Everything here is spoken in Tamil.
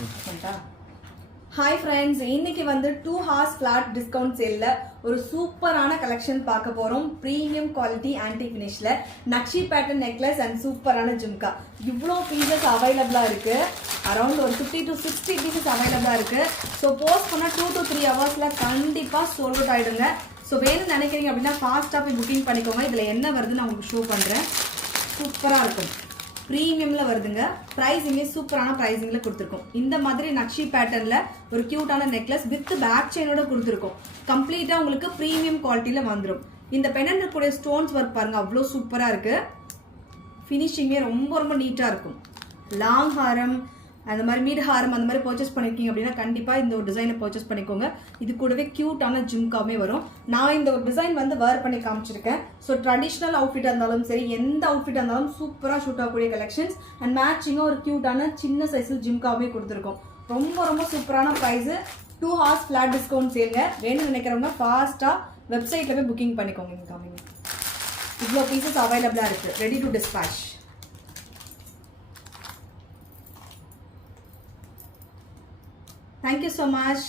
Hi friends, இன்னைக்கு வந்து 2 hours flat discount sale ஒரு சூப்பரான கலெக்ஷன் பார்க்க போறோம். பிரீமியம் குவாலிட்டி ஆன்டி ஃபினிஷ்ல நக்ஷி பேட்டர்ன் நெக்லஸ் அண்ட் சூப்பரான ஜும்கா. இவ்ளோ பீசஸ் அவைலபிளா இருக்கு. அரௌண்ட் ஒரு 50 to 60 பீசஸ் அவைலபிளா இருக்கு. சோ போஸ்ட் பண்ணா 2 to 3 ஹவர்ஸ்ல கண்டிப்பா சோல்ட் அவுட் ஆயிடுங்க. சோ வேணும்னு நினைக்கிறீங்க அப்படின்னா ஃபாஸ்டா போய் புக்கிங் பண்ணிக்கோங்க. இதுல என்ன வருதுன்னு நான் உங்களுக்கு ஷோ பண்றேன். சூப்பரா இருக்கும். பிரீமியம்ல வருதுங்க. பிரைசிங்கே சூப்பரான பிரைசிங்ல கொடுத்துருக்கோம். இந்த மாதிரி நக்ஷி பேட்டர்ன்ல ஒரு கியூட்டான நெக்லஸ் வித் பேக் செயினோட கொடுத்துருக்கோம். கம்ப்ளீட்டா உங்களுக்கு பிரீமியம் குவாலிட்டியில வந்துடும். இந்த பெண்டன்ட் கூட ஸ்டோன்ஸ் ஒர்க் பாருங்க, அவ்வளோ சூப்பரா இருக்கு. ஃபினிஷிங்கே ரொம்ப ரொம்ப நீட்டா இருக்கும். லாங் ஹாரம் அந்த மாதிரி மீட் ஹாரம் அந்த மாதிரி பர்ச்சேஸ் பண்ணிருக்கீங்க அப்படின்னா கண்டிப்பா இந்த ஒரு டிசைனை பர்ச்சேஸ் பண்ணிக்கோங்க. இது கூடவே கியூட்டான ஜும்காவே வரும். நான் இந்த ஒரு டிசைன் வந்து வேர் பண்ணி காமிச்சிருக்கேன். ஸோ ட்ரெடிஷ்னல் அவுட்ஃபிட் இருந்தாலும் சரி, எந்த அவுட்ஃபிட் இருந்தாலும் சூப்பராக ஷூட் ஆகக்கூடிய கலெக்ஷன்ஸ் அண்ட் மேட்சிங்காக ஒரு கியூட்டான சின்ன சைஸில் ஜும்காவே கொடுத்துருக்கோம். ரொம்ப ரொம்ப சூப்பரான ப்ரைஸு. 2 hours ஃபிளாட் டிஸ்கவுண்ட் சேருங்க. வேணும்னு நினைக்கிறவங்க ஃபாஸ்ட்டாக வெப்சைட்டில் போய் புக்கிங் பண்ணிக்கோங்க. இன்காமிங் இவ்வளோ பீசஸ் அவைலபிளாக இருக்குது. Ready to dispatch. Thank you so much.